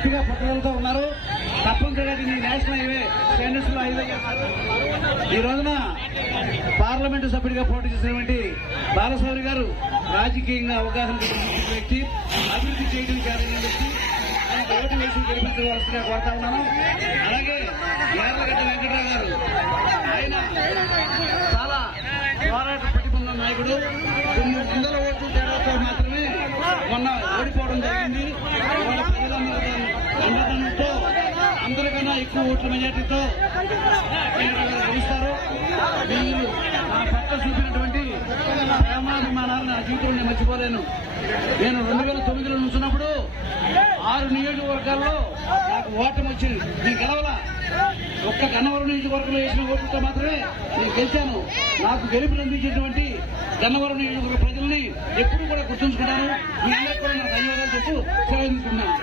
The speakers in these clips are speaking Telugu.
గట్టిగా పట్టుదలతో ఉన్నారు. తప్పనిసరిగా దీన్ని నేషనల్ హైవే స్టాండర్డ్స్లో హైవే ఈ రోజున పార్లమెంటు సభ్యుడిగా పోటీ చేసినటువంటి బాలశౌరి గారు రాజకీయంగా అవగాహన వ్యక్తి అభివృద్ధి చేయడం కారణం వ్యక్తి. ఓటు వేసి గెలిపించవలసిన కోరుతా ఉన్నాను. అలాగే యార్లగడ్డ వెంకట్రావు గారు ఆయన చాలా పోరాట పట్టిపున్న నాయకుడు. కొన్ని వందల ఓట్లు తేడాతో మాత్రమే మొన్న ఓడిపోవడం జరిగింది. ఇవాళ ప్రజలందరూ అందరికన్నా ఎక్కువ ఓట్ల మెజార్టీతో గెలుస్తారు. వీళ్ళు నా పట్ల చూపినటువంటి ప్రేమాభిమానాలు నా జీవితంలో నేను మర్చిపోలేను. నేను రెండు వేల తొమ్మిదిలో నుంచున్నప్పుడు ఆరు నియోజకవర్గాల్లో నాకు ఓటమి వచ్చింది. నేను గెలవలా? ఒక్క గన్నవరం నియోజకవర్గంలో వేసిన ఓట్లతో మాత్రమే నేను గెలిచాను. నాకు గెలుపుని అందించినటువంటి గన్నవరం నియోజకవర్గ ప్రజల్ని ఎప్పుడు కూడా గుర్తుంచుకున్నాను మీ అందరికీ కూడా నాకు ధన్యవాదాలు చెప్తూ సెలవు తీసుకున్నాను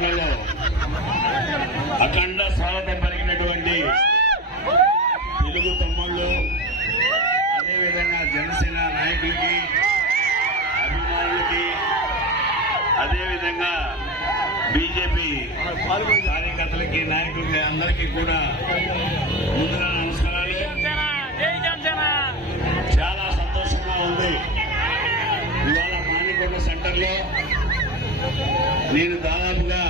రంగంలో అఖండ స్వాగతం పలికినటువంటి తెలుగు తమ్ముళ్ళు అదేవిధంగా జనసేన నాయకులకి అభిమానులకి అదేవిధంగా బీజేపీ కార్యకర్తలకి నాయకులకి అందరికీ కూడా ముందుగా నమస్కారాలు. చాలా సంతోషంగా ఉంది. ఇవాళ మాణికొండ సెంటర్లో నేను దాదాపుగా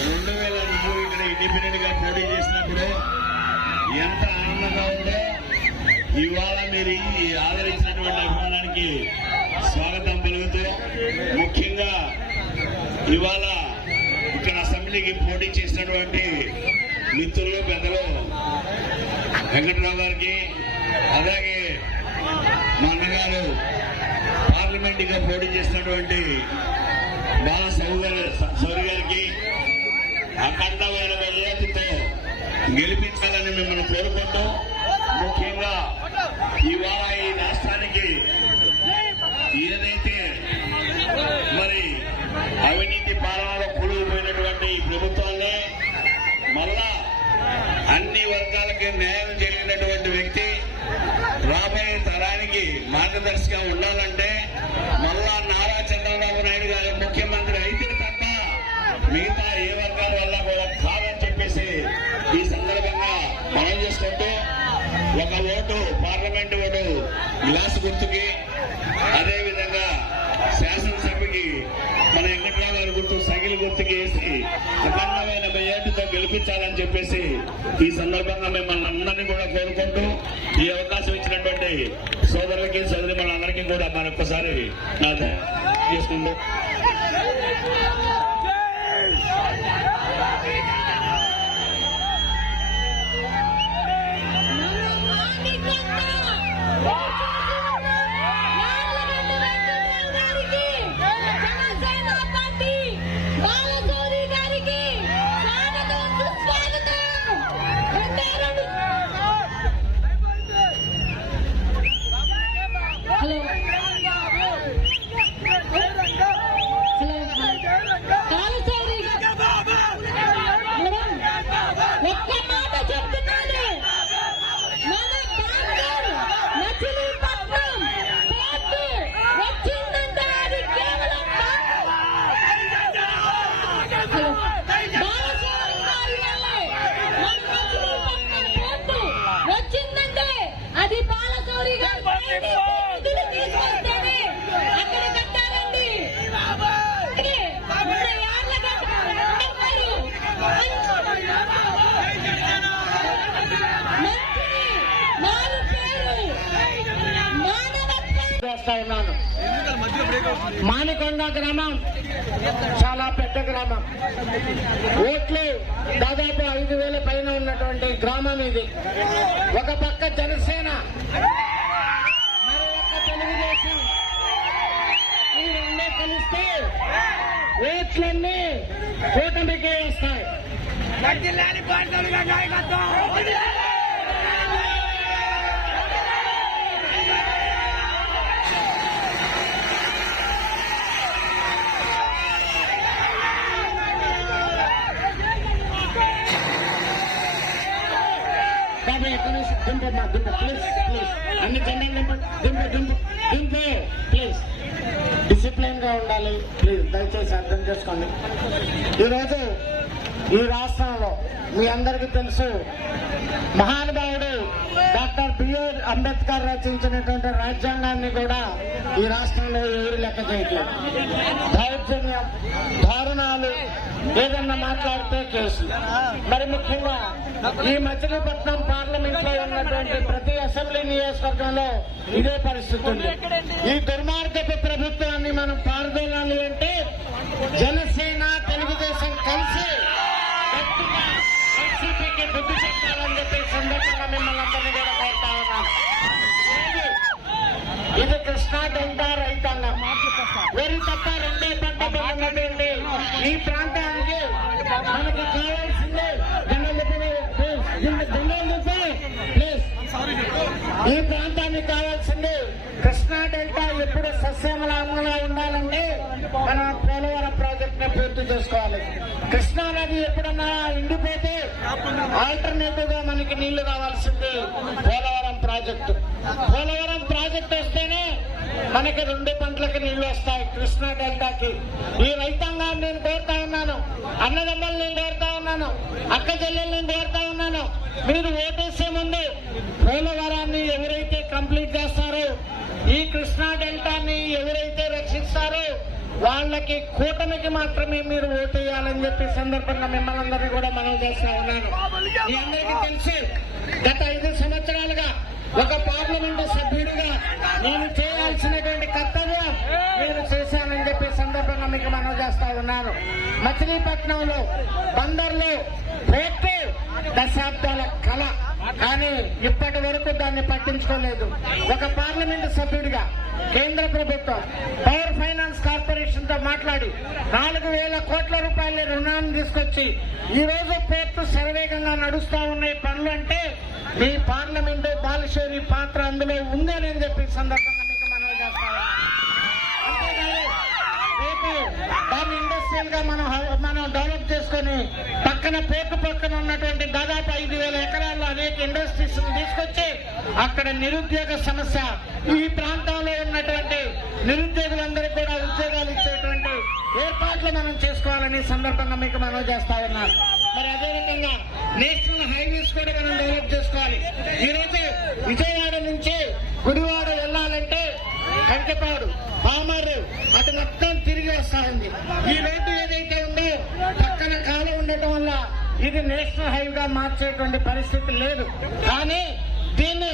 రెండు వేల ఇండిపెండెంట్గా పోటీ చేసినప్పుడు ఎంత ఆనందంగా ఉందో. ఇవాళ మీరు ఈ ఆదరించినటువంటి అభిమానానికి స్వాగతం పలుకుతూ ముఖ్యంగా ఇవాళ ఇక్కడ అసెంబ్లీకి పోటీ చేసినటువంటి మిత్రులు పెద్దలు వెంకటరావు గారికి అలాగే మా అన్నగారు పార్లమెంట్గా పోటీ చేసినటువంటి బాల సౌగర్ సౌరి గారికి అఖండమైన మెజార్టీతో గెలిపించాలని మిమ్మల్ని కోరుకుంటూ ముఖ్యంగా ఇవాళ ఈ రాష్ట్రానికి ఏదైతే మరి అవినీతి పాలనలో కూలిపోయినటువంటి ఈ ప్రభుత్వాన్ని మళ్ళా అన్ని వర్గాలకి న్యాయం జరిగినటువంటి వ్యక్తి రాబోయే తరానికి మార్గదర్శిగా ఉండాలంటే మళ్ళా నారా చంద్రబాబు నాయుడు గారు ముఖ్యమంత్రి అయితే తప్ప మిగతా ఏ ఓటు ఒక ఓటు పార్లమెంట్ ఓటు గ్లాస్ గుర్తుకి అదేవిధంగా శాసనసభకి మన వెంకట్రావు గారి గుర్తు సగిలి గుర్తుకి వేసి అఖండమైన మెజార్టీతో గెలిపించాలని చెప్పేసి ఈ సందర్భంగా మిమ్మల్ని అందరినీ కూడా కోరుకుంటూ ఈ అవకాశం ఇచ్చినటువంటి సోదరులకి సోదరి మనందరికీ కూడా మరొకసారి నా చేసుకుంటూ ఉన్నాను. మానికొండ గ్రామం చాలా పెద్ద గ్రామం. ఓట్లు దాదాపు ఐదు వేల పైన ఉన్నటువంటి గ్రామం ఇది. ఒక పక్క జనసేన తెలుగుదేశం. కలిస్తే ఓట్లన్నీ వస్తాయి. బాబాయ్ ఎక్కడ నుంచి దింపు మా దింపు. ప్లీజ్ ప్లీజ్ అన్ని జెండాలు దింపు దింపు దింపు దింపు. ప్లీజ్ డిసిప్లిన్గా ఉండాలి. ప్లీజ్ దయచేసి అర్థం చేసుకోండి. ఈరోజు ఈ రాష్ట్రంలో మీ అందరికీ తెలుసు మహానుభావుడు డాక్టర్ బిఆర్ అంబేద్కర్ రచించినటువంటి రాజ్యాంగాన్ని కూడా ఈ రాష్ట్రంలో ఎవరు లెక్క చేయట్లేదు. దౌర్జన్యం దారుణాలు ఏదన్నా మాట్లాడితే కేసు. మరి ముఖ్యంగా ఈ మచిలీపట్నం పార్లమెంట్లో ఉన్నటువంటి ప్రతి అసెంబ్లీ నియోజకవర్గంలో ఇదే పరిస్థితి ఉంది. ఈ దుర్మార్గపు ప్రభుత్వాన్ని మనం పారదోలాలి అంటే కృష్ణా రైతాంగం. వరి తప్ప రెండే పంట ఉన్నటువంటి ఈ ప్రాంతానికి మనకి కావాల్సిందే ఈ ప్రాంతానికి కావాల్సింది. కృష్ణా డెల్టా ఎప్పుడు సస్యమలామంగా ఉండాలంటే మన పోలవరం ప్రాజెక్ట్ని పూర్తి చేసుకోవాలి. కృష్ణా నది ఎప్పుడన్నా ఎండిపోతే ఆల్టర్నేటివ్గా మనకి నీళ్ళు కావాల్సింది పోలవరం ప్రాజెక్టు. పోలవరం ప్రాజెక్ట్ వస్తేనే మనకి రెండు పంటలకు నీళ్ళు వస్తాయి కృష్ణా డెల్టాకి. ఈ రైతాంగాన్ని నేను కోరుతా ఉన్నాను. అన్నదమ్మలు నేను కోరుతా ఉన్నాను. అక్క చెల్లెలు నేను కోరుతా ఉన్నాను. మీరు ఓటేసే ముందు పోలవరాన్ని ఎవరైతే కంప్లీట్ చేస్తారో ఈ కృష్ణా డెల్టాని ఎవరైతే రక్షిస్తారో వాళ్ళకి కూటమికి మాత్రమే మీరు ఓటేయాలని చెప్పి సందర్భంగా మిమ్మల్ని అందరినీ కూడా మనం చేస్తా ఉన్నాను. మీ అందరికీ తెలిసి గత ఐదు సంవత్సరాలుగా ఒక పార్లమెంటు సభ్యుడిగా నేను చేయాల్సినటువంటి కర్తవ్యం నేను చేశానని చెప్పి సందర్భంగా మీకు మనం చేస్తా ఉన్నాను. మచిలీపట్నంలో బందర్లో పోర్టు దశాబ్దాల కళ. కానీ ఇప్పటి వరకు దాన్ని పట్టించుకోలేదు. ఒక పార్లమెంటు సభ్యుడిగా కేంద్ర ప్రభుత్వం పవర్ ఫైనాన్స్ కార్పొరేషన్తో మాట్లాడి నాలుగు వేల కోట్ల రూపాయల రుణాన్ని తీసుకొచ్చి ఈ రోజు పోర్టు శరవేగంగా నడుస్తా ఉన్న పనులు అంటే మీ పార్లమెంటు బాలశేరి పాత్ర అందులో ఉందని చెప్పి సందర్భంగా మీకు మనవి చేస్తా రేపు దాన్ని ఇండస్ట్రియల్గా మనం మనం డెవలప్ చేసుకొని పక్కన పోర్టు పక్కన ఉన్నటువంటి దాదాపు ఐదు వేల ఎకరాల్లో అనేక ఇండస్ట్రీస్ తీసుకొచ్చి అక్కడ నిరుద్యోగ సమస్య ఈ ప్రాంతంలో ఉన్నటువంటి నిరుద్యోగులందరికీ కూడా ఉద్యోగాలు ఇచ్చేటువంటి ఏర్పాట్లు మనం చేసుకోవాలని సందర్భంగా మీకు మనం చేస్తా ఉన్నాను. మరి అదే రకంగా నేషనల్ హైవేస్ కూడా మనం డెవలప్ చేసుకోవాలి. ఈ రోజు విజయవాడ నుంచి గుడివాడ వెళ్ళాలంటే కంటపాడు పామరు అటు మొత్తం తిరిగి వస్తా ఉంది ఈ రోడ్డు ఏదైతే ఉందో పక్కన కాలం ఉండటం వల్ల ఇది నేషనల్ హైవేగా మార్చేటువంటి పరిస్థితి లేదు. కానీ దీన్ని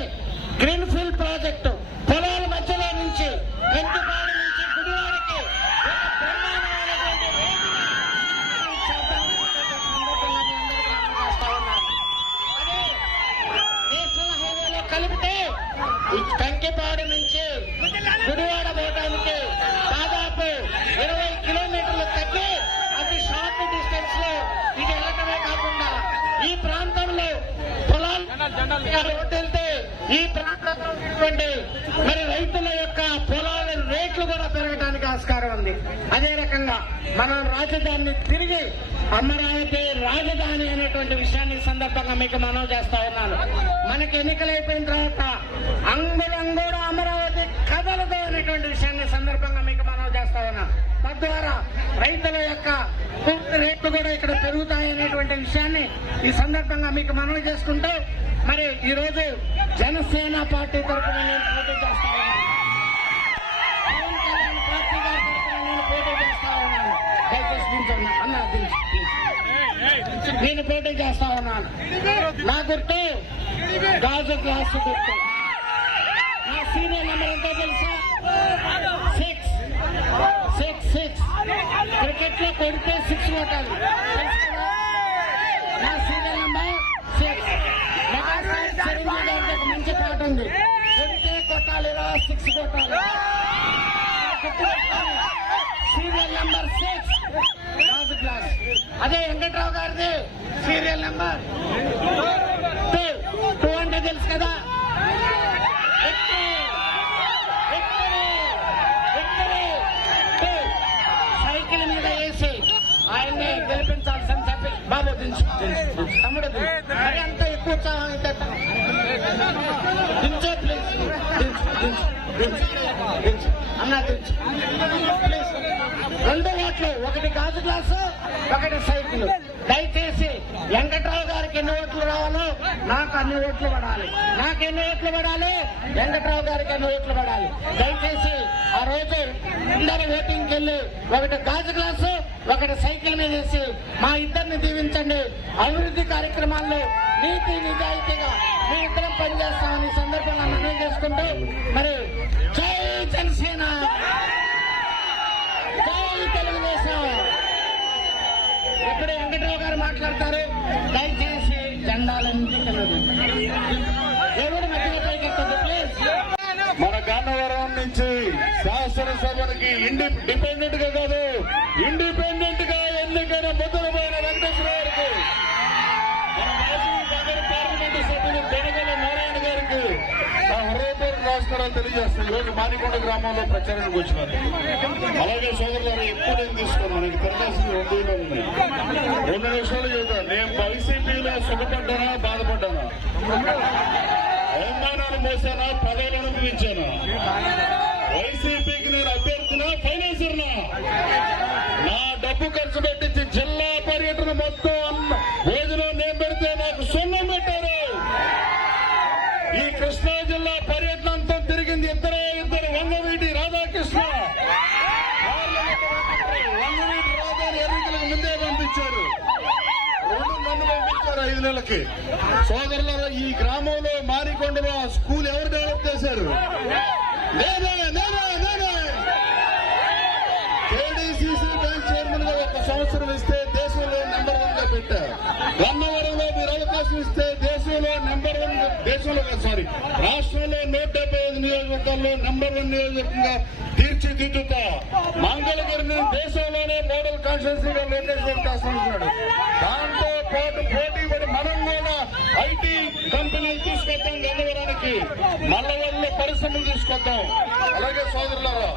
గ్రీన్ఫీల్డ్ ప్రాజెక్టు పొలాల మధ్యలో నుంచి కంటిపాడు కంకిపాడు నుంచి గుడివాడ పోవడానికి దాదాపు ఇరవై కిలోమీటర్లు తగ్గి అతి షార్ట్ డిస్టెన్స్లో ఇది వెళ్ళటమే కాకుండా ఈ ప్రాంతంలో పొలాలు రోడ్డు వెళ్తే ఈ ప్రాంతంలో ఉన్నటువంటి మరి రైతుల యొక్క పొలాల రేట్లు కూడా పెరగడానికి ఆస్కారం ఉంది. అదే రకంగా మనం రాజధానిని తిరిగి అమరావతి రాజధాని అనేటువంటి విషయాన్ని సందర్భంగా మీకు మనవి చేస్తా ఉన్నాను. మనకి ఎన్నికలు అయిపోయిన తర్వాత అందరం కూడా అమరావతి కథలతో అనేటువంటి విషయాన్ని సందర్భంగా మీకు మనం చేస్తా ఉన్నాం. తద్వారా రైతుల యొక్క పూర్తి రేట్లు కూడా ఇక్కడ పెరుగుతాయి అనేటువంటి విషయాన్ని ఈ సందర్భంగా మీకు మనవి చేసుకుంటూ మరి ఈరోజు జనసేన పార్టీ తరఫున నేను పోటీ చేస్తా ఉన్నాను. పవన్ కళ్యాణ్ పార్టీ గారి తరఫున నేను పోటీ చేస్తా ఉన్నాను. దయచేసి అన్న నేను పోటీ చేస్తా ఉన్నాను. నా గుర్తు గాజు గ్లాసు గుర్తు. సీరియల్ నెంబర్ ఎంతో తెలుసా? సిక్స్ సిక్స్ సిక్స్ క్రికెట్లో కొడితే సిక్స్ కొట్టాలి. నా serial number six megastar Chiranjeevi గారికి ఒక మంచి పాట ఉంది. కొడితే కొట్టాలి రా సిక్స్ కొట్టాలి. సీరియల్ నెంబర్ సిక్స్ గాజు గ్లాస్ అదే వెంకట్రావు గారిది. సీరియల్ నెంబర్ టూ టూ అంటే తెలుసు కదా ఎక్కు, ఎక్కు, ఎక్కు, టూ. సైకిల్ మీద వేసి ఆయన్ని గెలిపించాల్సిన చెప్పి బాబు దించు దించు, దించు. తమ్ముడు దించు. మరి అంత ఎక్కువ ఉత్సాహం అయితే ప్లీజ్ దించు అన్నా దించు ప్లీజ్ రెండు ఓట్లు ఒకటి గాజు గ్లాసు ఒకటి సైకిల్ దయచేసి వెంకట్రావు గారికి ఎన్ని ఓట్లు రావాలో నాకు అన్ని ఓట్లు పడాలి నాకు ఎన్ని ఓట్లు పడాలి వెంకట్రావు గారికి ఎన్ని ఓట్లు పడాలి దయచేసి ఆ రోజు అందరూ ఓటింగ్కి వెళ్ళి ఒకటి గాజు గ్లాసు ఒకటి సైకిల్ మీద వేసి మా ఇద్దరిని దీవించండి అభివృద్ధి కార్యక్రమాల్లో నీతి నిజాయితీగా మేమిద్దరం పనిచేస్తామని సందర్భంగా మనం చేసుకుంటూ మరి జై జనసేన! జై తెలుగుదేశం! ఇప్పుడు వెంకటరావు గారు మాట్లాడతారు. దయచేసి జెండాలన్నీ ఎవరు మధ్యలో పైకెత్తదు ప్లీజ్. మన గన్నవరం నుంచి శాసనసభకి ఇండి డిపెండెంట్గా కాదు ఇండిపెండెంట్గా ఎన్నికైన ముద్రపోయిన నమస్కారాలు తెలియజేస్తాను ఈరోజు మానికొండ గ్రామంలో ప్రచారానికి వచ్చినారు. అలాగే సోదరులారు ఎక్కువ నేను తీసుకున్నాను. మనకి తిరగాల్సింది రెండు వేలు ఉన్నాయి. రెండు నిమిషాలు చెబుతాను నేను వైసీపీలో సుఖపడ్డానా బాధపడ్డానా? అవమానాలు మోసానా పదవులు అనుభవించానా? వైసీపీకి నేను అభ్యర్థినా ఫైనాన్సర్నా? నా డబ్బు ఖర్చు పెట్టించి జిల్లా పర్యటన మొత్తం అన్న భోజనం నేను పెడితే నాకు సున్నం పెట్టారు ఈ కృష్ణా జిల్లా పర్యటన అంతా తిరిగింది ఇద్దరే ఇద్దరు వంగవీటి రాధాకృష్ణ వంగవీటి రాధాని ఎన్నికలకు ముందే పంపించారు రెండు నన్ను పంపించారు ఐదు ఈ గ్రామంలో మారికొండలో ఆ స్కూల్ ఎవరు డెవలప్ చేశారు? నేనే నేనే నేనే. కేడీసీసీ బ్యాంక్ చైర్మన్గా ఒక సంవత్సరం ఇస్తే దేశంలో నెంబర్ వన్గా పెట్టారు గన్నవరంలో మీరు అవకాశం ఇస్తే దేశంలో నెంబర్ వన్ దేశంలో కాదు, సారీ రాష్ట్రంలో నూట డెబ్బై ఐదు నియోజకవర్గాల్లో నెంబర్ వన్ నియోజకవర్గంగా తీర్చిదిద్దుతా. మంగళగిరిని దేశంలోనే మోడల్ కాన్స్టిట్యూన్సీగా లోకేష్ బాబు చేస్తున్నాడు దాంతో పాటు పోటీ పడి మనం కూడా ఐటీ కంపెనీలు తీసుకొద్దాం గన్నవరానికి. మల్లవల్లి పరిశ్రమలు తీసుకొద్దాం. అలాగే సోదరులారా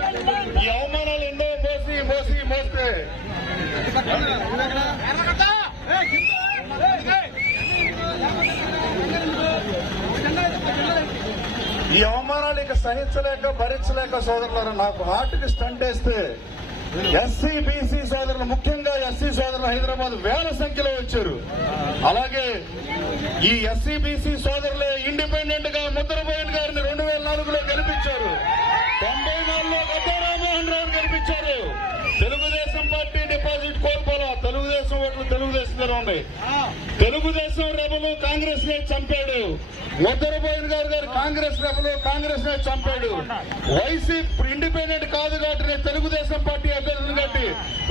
ఈ అవమానాలు ఎన్నో మోసి మోసి మోస్తే ఈ అవమానాలు ఇక సహించలేక భరించలేక సోదరులారా నాకు హార్ట్కి స్టంట్ వేస్తే ఎస్సీ బీసీ సోదరులు ముఖ్యంగా ఎస్సీ సోదరులు హైదరాబాద్ వేల సంఖ్యలో వచ్చారు. అలాగే ఈ ఎస్సీ బీసీ సోదరులే ఇండిపెండెంట్గా ముద్రబోయిన గారిని రెండు వేల నాలుగులో గెలిపించారు. తొంభై నాలుగులో గద్దా రామ్మోహన్ రావు గెలిపించారు. తెలుగుదేశం పార్టీ డిపాజిట్ కోల్పోయి ఓట్లు తెలుగుదేశంలో ఉన్నాయి తెలుగుదేశం రెబలు కాంగ్రెస్ నే చంపాడు. ముద్దరబోయిన గారు గారు కాంగ్రెస్ రెబలు కాంగ్రెస్ నే చంపాడు. వైసీపీ ఇండిపెండెంట్ కాదు కాబట్టి నేను తెలుగుదేశం పార్టీ అభ్యర్థులు కాబట్టి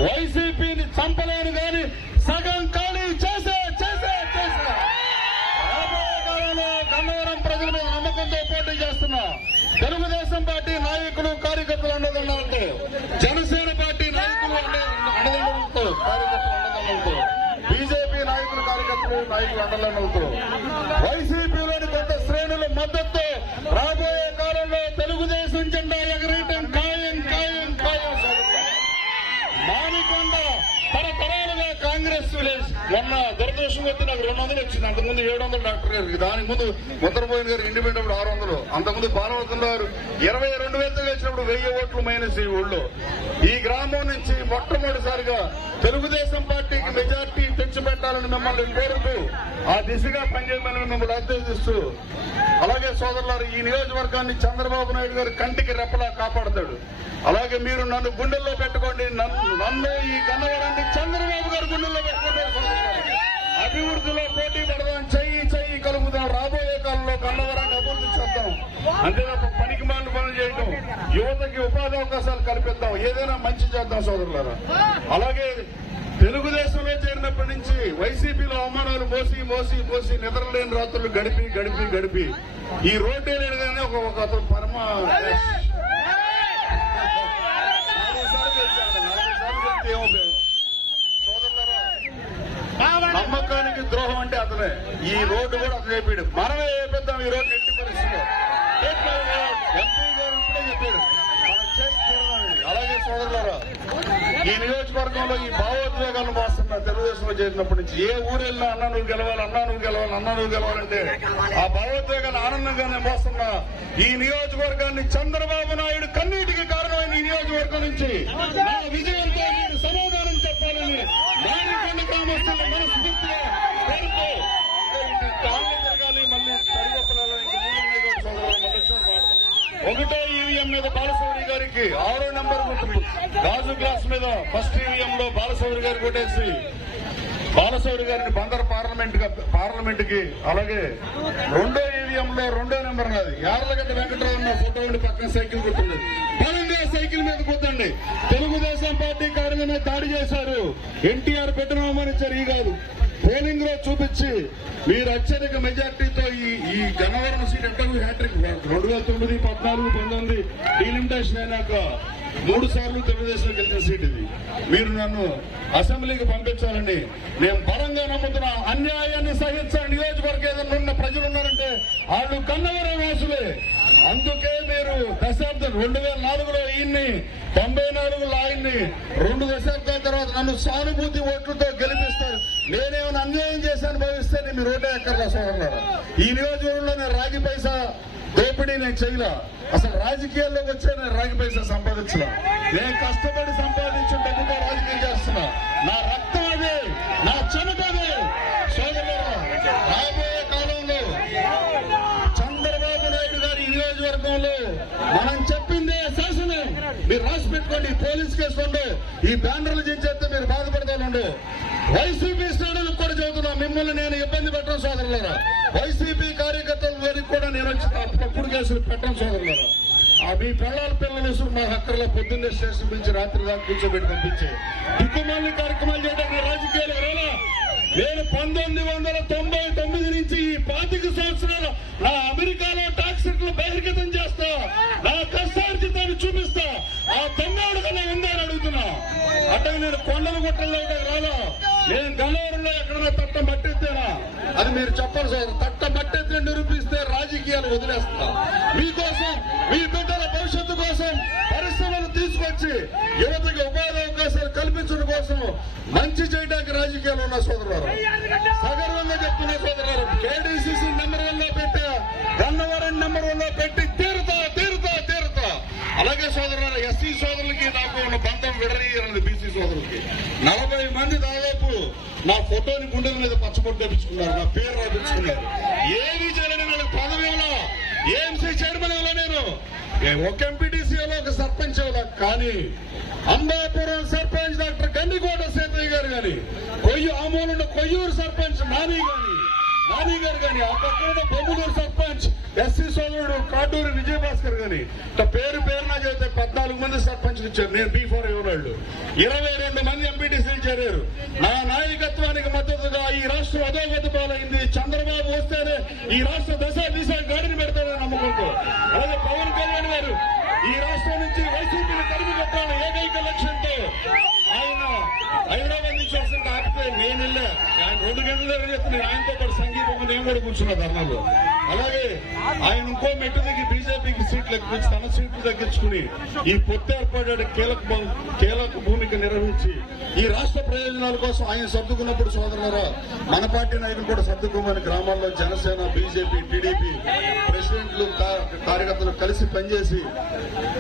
వైసీపీని చంపలేను గాని సగం ఖాళీ చేసే చేసే చేసే. రాబోయే కాలంలో గన్నవరం ప్రజల మీద నమ్మకంతో పోటీ చేస్తున్నా. తెలుగుదేశం పార్టీ నాయకులు కార్యకర్తలు అండదండలతో జనసేన పార్టీ అండదండలతో కార్యకర్తలు అండదండలతో బీజేపీ నాయకులు కార్యకర్తలు నాయకులు అండదండలతో వైసీపీలోని పెద్ద శ్రేణుల మద్దతు రాబోయే కాలంలో తెలుగుదేశం జెండా ఎగరేయటం ఖాయం ఖాయం ఖాయం సోదరులారా. మానికొండ తరతరాలుగా కాంగ్రెస్ విలేజ్. మొన్న దురదృష్టం వచ్చి నాకు రెండు వందలు వచ్చింది అంతకుముందు ఏడు వందలు డాక్టర్ గారికి దానికి ముందు ముద్రపోయిన గారు ఇండిపెండెంట్ ఆరు వందలు. అంతకుముందు బాలవర్ధన్ గారు ఇరవై రెండు వేలతో వేసినప్పుడు వెయ్యి ఓట్లు మైనస్ ఈ ఊళ్ళో. ఈ గ్రామం నుంచి మొట్టమొదటిసారిగా తెలుగుదేశం పార్టీకి మెజార్టీ తెచ్చిపెట్టాలని మిమ్మల్ని కోరుతూ ఆ దిశగా పనిచేయమని మిమ్మల్ని అభ్యర్థిస్తూ అలాగే సోదరులారు ఈ నియోజకవర్గాన్ని చంద్రబాబు నాయుడు గారు కంటికి రెప్పలా కాపాడతాడు. అలాగే మీరు నన్ను గుండెల్లో పెట్టుకోండి. నన్ను ఈ గన్నవరాన్ని చంద్రబాబు గారు గుండెల్లో. అభివృద్ధిలో పోటీ పడదాం. చెయ్యి చెయ్యి కలుపుదాం. రాబోయే కాలంలో గన్నవరాన్ని అభివృద్ధి చేద్దాం. అంతేతప్ప పనికి మాలిన పనులు చేయటం. యువతకి ఉపాధి అవకాశాలు కల్పిద్దాం. ఏదైనా మంచి చేద్దాం సోదరులారా. అలాగే తెలుగుదేశంలో చేరినప్పటి నుంచి వైసీపీలో అవమానాలు మోసి మోసి మోసి నిద్రలేని రాత్రులు గడిపి గడిపి గడిపి ఈ రోడ్డే లేడు కానీ ఒక ఒక అతను పరమ సోదరులారా నమ్మకానికి ద్రోహం అంటే అతనే. ఈ రోడ్డు కూడా అతను చెప్పాడు. మనమే చేపిద్దాం ఈ రోడ్డు ఎట్టి పరిస్థితిలో. ఎంపీ గారు ఇప్పుడే చెప్పాడు. మనం చేసి అలాగే సోదరులారా ఈ నియోజకవర్గంలో ఈ భావోద్వేగాలను మాస్తున్న తెలుగుదేశంలో చేరినప్పటి నుంచి ఏ ఊరు వెళ్ళినా అన్నా నువ్వు గెలవాలి అన్నా నువ్వు గెలవాలి అన్నా నువ్వు గెలవాలంటే ఆ భావోద్వేగాలు ఆనందంగానే మోస్తున్న ఈ నియోజకవర్గాన్ని చంద్రబాబు నాయుడు కన్నీటికి కారణమైన ఈ నియోజకవర్గం నుంచి నా విజయంతో గాజు గ్లాస్ మీద ఫస్ట్ ఈవీఎంలో బాలసౌరి గారు కొట్టేసి బాలసౌరి గారిని బందర్ పార్లమెంట్ పార్లమెంట్కి అలాగే రెండో ఈవీఎం లో రెండో నెంబర్ నాది యార్లగడ్డ వెంకటరావు ఫోటో ఉండి పక్కన సైకిల్ కొట్టింది. సైకిల్ మీద కూర్చోండి తెలుగుదేశం పార్టీ కార్యాలయం దాడి చేశారు. ఎన్టీఆర్ పెట్టినామని చర్య కాదు. పోలింగ్లో చూపించి మీరు అత్యధిక మెజార్టీతో ఈ ఈ జనవరం సీట్ ఎక్కడ హ్యాట్రిక్? రెండు వేల తొమ్మిది పద్నాలుగు పంతొమ్మిది డీలిమిటేషన్ అయినాక మూడు సార్లు తెలుగుదేశం గెలిచిన సీట్ ఇది. మీరు నన్ను అసెంబ్లీకి పంపించాలని నేను బలంగా నమ్ముతున్నా. అన్యాయాన్ని సహించాలని నియోజకవర్గ ఏదైనా ఉన్న ప్రజలు ఉన్నారంటే వాళ్ళు కన్నవర వాసులే. అందుకే మీరు దశాబ్దం రెండు వేల నాలుగులో ఈయన్ని తొంభై నాలుగులో ఆయన్ని రెండు దశాబ్దాల తర్వాత నన్ను సానుభూతి ఓట్లతో గెలిపిస్తారు నేనేమైనా అన్యాయం చేశాను భావిస్తే మీరు ఓటే ఎక్కడ సోదరులారా? ఈ నియోజకవర్గంలో నేను రాగి పైసా దోపిడీ నేను చేయలే. అసలు రాజకీయాల్లోకి వచ్చే నేను రాగి పైసా సంపాదించలా. నేను కష్టపడి సంపాదించిన డబ్బుతో రాజకీయం చేస్తున్నా. నా రక్తం అదే నా చెమట అదే. రాబోయే కాలంలో చంద్రబాబు నాయుడు గారి నియోజకవర్గంలో మనం చెప్పిందే శాసనం. మీరు రాసి పెట్టుకోండి పోలీస్ కేసు ఈ బ్యానర్లు చేస్తే మీరు బాధపడతానుండు వైసీపీ శ్రేణులకు కూడా చెబుతున్నా మిమ్మల్ని నేను ఇబ్బంది పెట్టడం సోదరులారా. వైసీపీ కార్యకర్తల వారికి కూడా నేను వచ్చి తప్పుడు కేసులు పెట్టడం సోదరులారా. మీ పిల్లల పిల్లలు మా హక్కుల్లో పొద్దున్నే స్టేషన్ నుంచి రాత్రి దాకా కూర్చోబెట్టి పంపించి. దిక్కుమాలి కార్యక్రమాలు చేయడానికి రాజకీయాలు రాలా నేను పంతొమ్మిది వందల తొంభై తొమ్మిది నుంచి ఈ పాతిక సంవత్సరాలు నా అమెరికాలో టాక్స్ రేట్లు బహిర్గతం చేస్తా. నా కష్టార్జితాన్ని చూపిస్తా. ఆ తొమ్మిది ఉందని అడుగుతున్నా. అంటే నేను కొండల గుట్టల్లో రాలా నేను గన్నవరంలో ఎక్కడైనా తట్ట మట్టెత్తేనా అది మీరు చెప్పాలి సార్. తట్ట మట్టెత్తి నిరూపిస్తే రాజకీయాలు వదిలేస్తా. మీకోసం మీ బిడ్డల భవిష్యత్తు కోసం పరిశ్రమలు తీసుకొచ్చి యువతకి ఉపాధి అవకాశాలు కల్పించడం కోసం మంచి చేయడానికి రాజకీయాలు ఉన్న సోదరులారు. సగర్వంగా చెప్తున్న సోదరులారు కేడీసీసీ నెంబర్ వన్లో పెట్టా గన్నవరం నెంబర్ వన్లో పెట్టి అలాగే సోదరు ఎస్సీ సోదరులకి నాకు ఉన్న బంధం విడనీయరన్నది బీసీ సోదరులకి. నలభై మంది దాదాపు నా ఫోటోని గుండెల మీద పచ్చబొట్టు తెప్పించుకున్నారు నా పేరు రాపించుకున్నారు ఏమీ చేయలేని నాకు పదవిలో ఏఎంసీ చైర్మన్ నేను. ఒక ఎంపీటీసీలో ఒక సర్పంచ్ ఇవ్వలే కానీ అంబాపురం సర్పంచ్ డాక్టర్ గండికోట సేతయ్య గారు కానీ కొయ్యు ఆమూలున్న కొయ్యూరు సర్పంచ్ నాని గాని నాని గారు కానీ ఆ పక్కన ఉన్న బొమ్మలూరు సర్పంచ్ ఎస్సీ సోదరుడు కాటూరి విజయభాస్కర్ గాని పేరు పేరున చేస్తే పద్నాలుగు మంది సర్పంచ్లు ఇచ్చారు. నేను బీ ఫోర్ ఇవ్వనాళ్ళు ఇరవై రెండు మంది ఎంపీటీసీలు చేరారు. నా నాయకత్వానికి మద్దతుగా ఈ రాష్ట్రం అధోగతి పాలైంది. చంద్రబాబు వస్తేనే ఈ రాష్ట్ర దశ దిశ గాడిని పెడతారని నమ్ముకుంటూ అలాగే పవన్ కళ్యాణ్ గారు ఈ రాష్ట్రం నుంచి వైసీపీని తరిమి కొట్టాలని ఏకైక లక్ష్యంతో ఆయన హైదరాబాద్ నుంచి వస్తుంటే ఆపితే నేను వెళ్ళా ఆయన రెండు గంటల దగ్గర నేను ఆయనతో పాటు సంగీతం నేను కూడా కూర్చున్నా ధర్నాలో. అలాగే ఆయన ఇంకో మెట్టు దిగి బీజేపీకి సీట్లు ఎక్కించి తన సీట్లు తగ్గించుకుని ఈ పొత్తు ఏర్పడే కీలక కీలక భూమిక నిర్వహించి. ఈ రాష్ట్ర ప్రయోజనాల కోసం ఆయన సర్దుకున్నప్పుడు సోదరులరా మన పార్టీ నాయకులు కూడా సర్దుకోమని గ్రామాల్లో జనసేన బీజేపీ టీడీపీ ప్రెసిడెంట్లు కార్యకర్తలు కలిసి పనిచేసి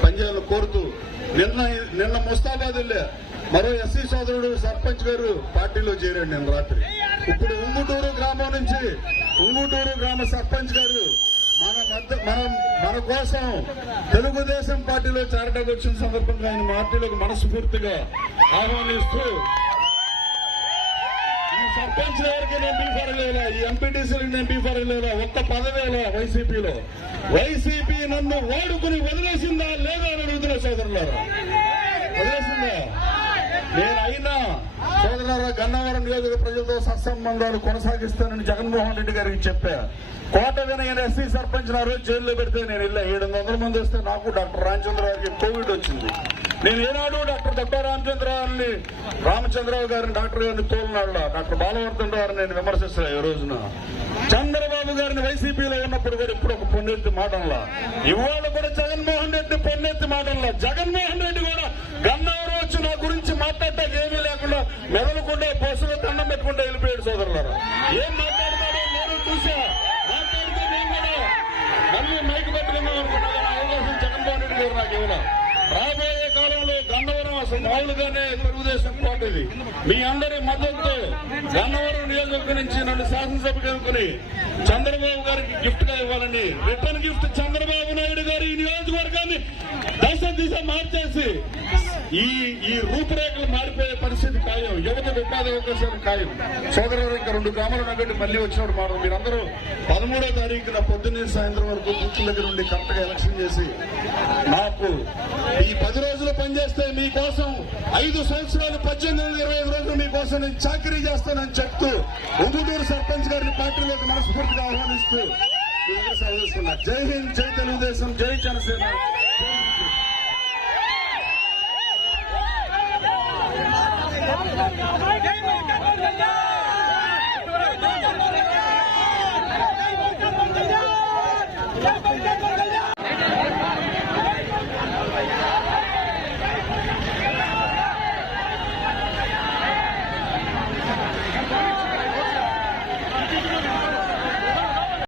పనిచేయాలని కోరుతూ నిన్న నిన్న ముస్తాబాద్ వెళ్ళా మరో ఎస్సీ సోదరుడు సర్పంచ్ గారు పార్టీలో చేరాడు నేను రాత్రి. ఇప్పుడు ఉంగుటూరు గ్రామం నుంచి ఉంగుటూరు గ్రామ సర్పంచ్ గారు మన మధ్య మనం మన కోసం తెలుగుదేశం పార్టీలో చేరడానికి వచ్చిన సందర్భంగా ఆయన పార్టీలోకి మనస్ఫూర్తిగా ఆహ్వానిస్తూ ఈ సర్పంచ్ గారికి నేను బీఫార్ లేదా ఈ ఎంపీటీసీలకు నేను బీఫార్ లేదా ఒక్క పదవేలా వైసీపీలో. వైసీపీ నన్ను వాడుకుని వదిలేసిందా లేదా అని అడుగుతున్నా సోదరులారా? వదిలేసిందా? నేను అయినా సోదరులారా గన్నవరం నియోజక ప్రజలతో సత్సంబంధాలు కొనసాగిస్తానని జగన్మోహన్ రెడ్డి గారికి చెప్పా. కోట వినయన ఎస్సీ సర్పంచ్ నా రోజు జైల్లో పెడితే నేను వెళ్ళా. ఏడు వందల మంది వస్తే నాకు డాక్టర్ రామచంద్రరావుకి కోవిడ్ వచ్చింది. నేను ఏనాడు డాక్టర్ దొక్క రామచంద్రరావుని రామచంద్రరావు గారిని డాక్టర్ గారిని తోలినాళ్ళ. డాక్టర్ బాలవర్ధన్ గారిని నేను విమర్శిస్తున్నా ఈ రోజున. చంద్రబాబు గారిని వైసీపీలో ఉన్నప్పుడు కూడా ఇప్పుడు ఒక పొన్నెత్తి మాటంలా ఇవాళ కూడా జగన్మోహన్ రెడ్డి పొన్నెత్తి మాటంలా జగన్మోహన్ రెడ్డి కూడా గన్నవరం వచ్చి నా గురించి మాట్లాడటానికి ఏమీ లేకుండా మెదలకుండా బస్సులో దండం పెట్టుకుంటే వెళ్ళిపోయాడు సోదరులారా. ఏం మాట్లాడతాడో నేను చూసా. మాట్లాడితే నేను కూడా మళ్ళీ మైక్ పెట్టుకుందాం అనుకున్నా అవకాశం జగన్మోహన్ రెడ్డి గారు నాకు ఇవ్వలా. రాబోయే కాలంలో గన్నవరం అసలు మామూలుగానే తెలుగుదేశం కోట ఇది మీ అందరి మద్దతుతో గన్నవరం అనుకుని నన్ను శాసనసభకు అనుకుని చంద్రబాబు గారికి గిఫ్ట్గా ఇవ్వాలని రిటర్న్ గిఫ్ట్ చంద్రబాబు నాయుడు గారు ఈ నియోజకవర్గాన్ని దశ దిశ మార్చేసి ఈ ఈ రూపురేఖలు మారిపోయే పరిస్థితి ఖాయం. యువతకు ఉపాధి అవకాశాలు ఖాయం. సోదరులు ఇంకా రెండు గ్రామాలు నగట్టి మళ్ళీ వచ్చినప్పుడు మాట మీరందరూ పదమూడో తారీఖున పొద్దున్నే సాయంత్రం వరకు బూత్ల దగ్గర ఉండి కరెక్ట్గా ఎలక్షన్ చేసి నా చేస్తే మీకోసం ఐదు సంవత్సరాలు పద్దెనిమిది వందల ఇరవై ఐదు రోజులు మీకోసం నేను చాకరీ చేస్తానని చెప్తూ ఉంగుటూరు సర్పంచ్ గారిని పార్టీలోకి మనస్ఫూర్తిగా ఆహ్వానిస్తూ జై హింద్ జై తెలుగుదేశం జై జనసేన.